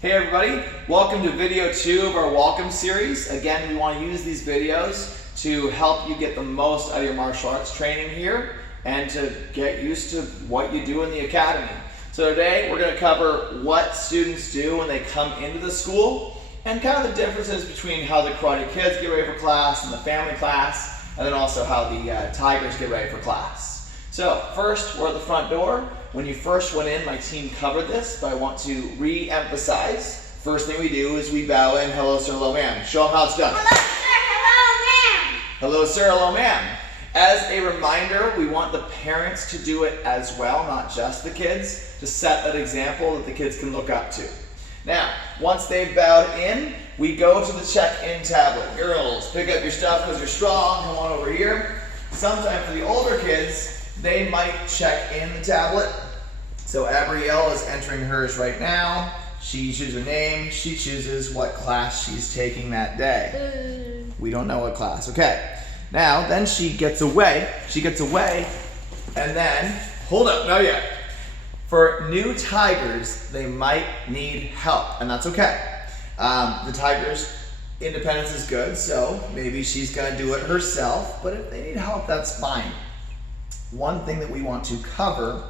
Hey everybody, welcome to video 2 of our welcome series. Again, we want to use these videos to help you get the most out of your martial arts training here and to get used to what you do in the academy. So today we're going to cover what students do when they come into the school and kind of the differences between how the Karate Kids get ready for class and the family class, and then also how the Tigers get ready for class. So first, we're at the front door. When you first went in, my team covered this, but I want to re-emphasize. First thing we do is we bow in, hello sir, hello ma'am. Show them how it's done. Hello sir, hello ma'am. Hello sir, hello ma'am. As a reminder, we want the parents to do it as well, not just the kids, to set that example that the kids can look up to. Now, once they've bowed in, we go to the check-in tablet. Girls, pick up your stuff because you're strong, come on over here. Sometime for the older kids, they might check in the tablet. So Abrielle is entering hers right now. She chooses a name. She chooses what class she's taking that day. We don't know what class. Okay. Now, then she gets away. And then, hold up, not yet. For new Tigers, they might need help, and that's okay. The Tigers' independence is good, so maybe she's gonna do it herself, but if they need help, that's fine. One thing that we want to cover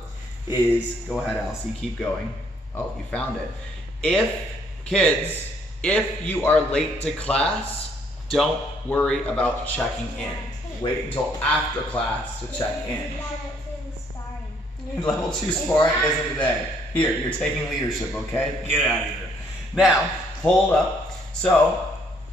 is, go ahead Elsie, keep going. Oh, you found it. If you are late to class, don't worry about checking in. Wait until after class to check in. Level 2 sparring isn't today. Here, you're taking leadership, okay? Get out of here. Now, hold up. So,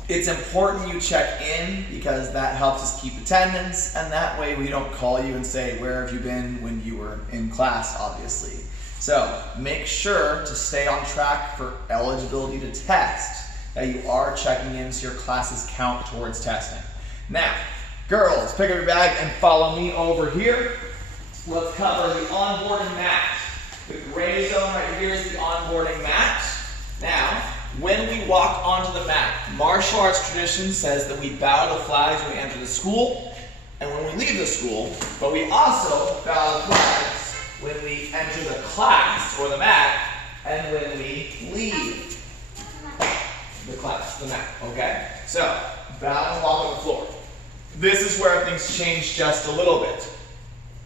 it's important you check in because that helps us keep attendance, and that way we don't call you and say, where have you been when you were in class, obviously. So, make sure to stay on track for eligibility to test, that you are checking in so your classes count towards testing. Now, girls, pick up your bag and follow me over here. Let's cover the onboarding mat. The gray zone right here is the onboarding mat. Now, when we walk onto the mat, martial arts tradition says that we bow the flags when we enter the school and when we leave the school, but we also bow the flags when we enter the class or the mat and when we leave the class, the mat, okay? So, bow and walk on the floor. This is where things change just a little bit.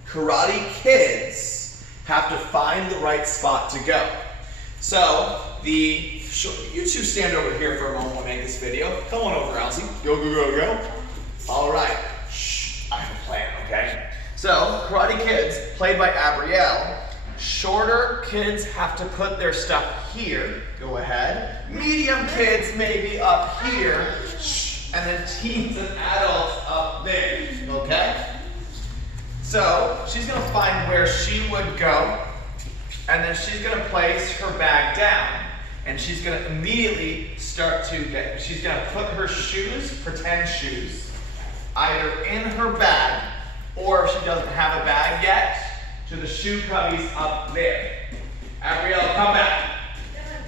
Karate Kids have to find the right spot to go. So, you two stand over here for a moment while I make this video. Come on over, Elsie. Go, go, go, go. All right. Shh, I have a plan, okay? So, Karate Kids, played by Abrielle. Shorter kids have to put their stuff here. Go ahead. Medium kids maybe up here. Shh. And then teens and adults up there, okay? So, she's going to find where she would go, and then she's going to place her bag down, and she's going to immediately start to she's going to put her shoes, pretend shoes, either in her bag, or if she doesn't have a bag yet, to the shoe cubbies up there. Abrielle, come back.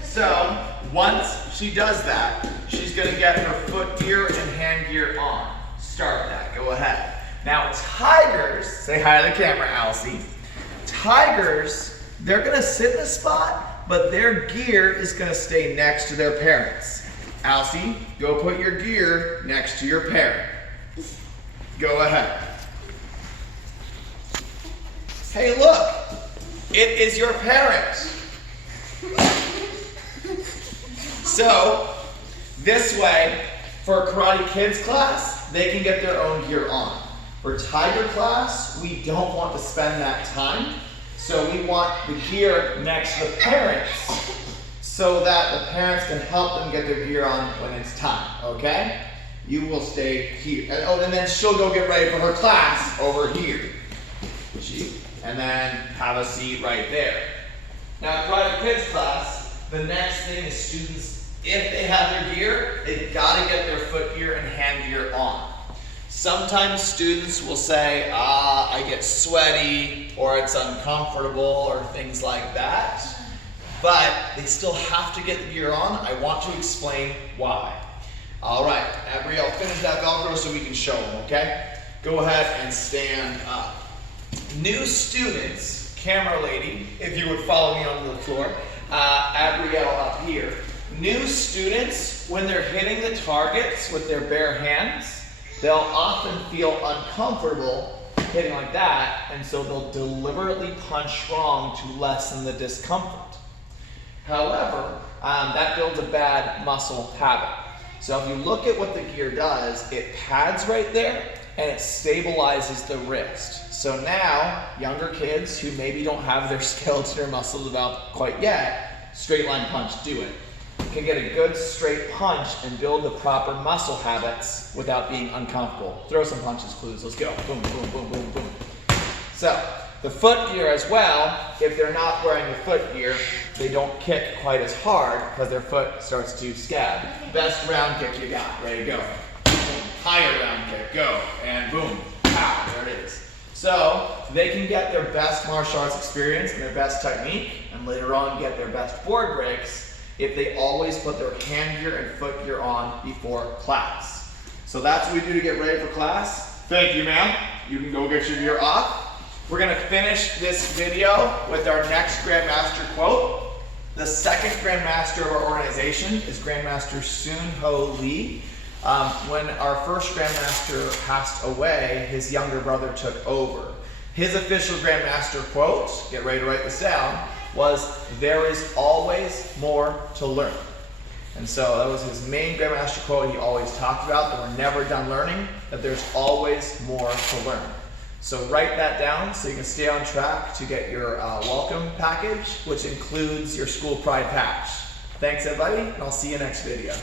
So, once she does that, she's going to get her foot gear and hand gear on. Start that. Go ahead. Now, Tigers, say hi to the camera, Elsie. Tigers, they're going to sit in a spot, but their gear is going to stay next to their parents. Elsie, go put your gear next to your parent. Go ahead. Hey, look, it is your parent. So, this way, for Karate Kids class, they can get their own gear on. For Tiger class, we don't want to spend that time, so we want the gear next to the parents so that the parents can help them get their gear on when it's time, okay? You will stay here. And then she'll go get ready for her class over here. And then have a seat right there. Now, Karate Kids class, the next thing is students, if they have their gear, they've got to get their foot gear and hand gear on. Sometimes students will say, I get sweaty, or it's uncomfortable, or things like that. But they still have to get the gear on. I want to explain why. All right, Abrielle, finish that Velcro so we can show them, okay? Go ahead and stand up. New students, camera lady, if you would follow me onto the floor, Abrielle up here. students, when they're hitting the targets with their bare hands, they'll often feel uncomfortable hitting like that, and so they'll deliberately punch wrong to lessen the discomfort. However, that builds a bad muscle habit. So if you look at what the gear does, it pads right there and it stabilizes the wrist. So now, younger kids who maybe don't have their skeleton or muscle developed quite yet, straight line punch, do it. Can get a good straight punch and build the proper muscle habits without being uncomfortable. Throw some punches, clues. Let's go. Boom, boom, boom, boom, boom. So, the foot gear as well, if they're not wearing the foot gear, they don't kick quite as hard because their foot starts to scab. Best round kick you got. Ready to go. Boom. Higher round kick. Go. And boom. Pow. There it is. So, they can get their best martial arts experience and their best technique, and later on get their best board breaks if they always put their hand gear and foot gear on before class. So that's what we do to get ready for class. Thank you, ma'am. You can go get your gear off. We're gonna finish this video with our next Grandmaster quote. The second Grandmaster of our organization is Grandmaster Soon Ho Lee. When our first Grandmaster passed away, his younger brother took over. His official Grandmaster quote, get ready to write this down, was, "There is always more to learn." And so that was his main Grandmaster quote he always talked about, that we're never done learning, that there's always more to learn. So write that down so you can stay on track to get your welcome package, which includes your school pride patch. Thanks everybody, and I'll see you next video.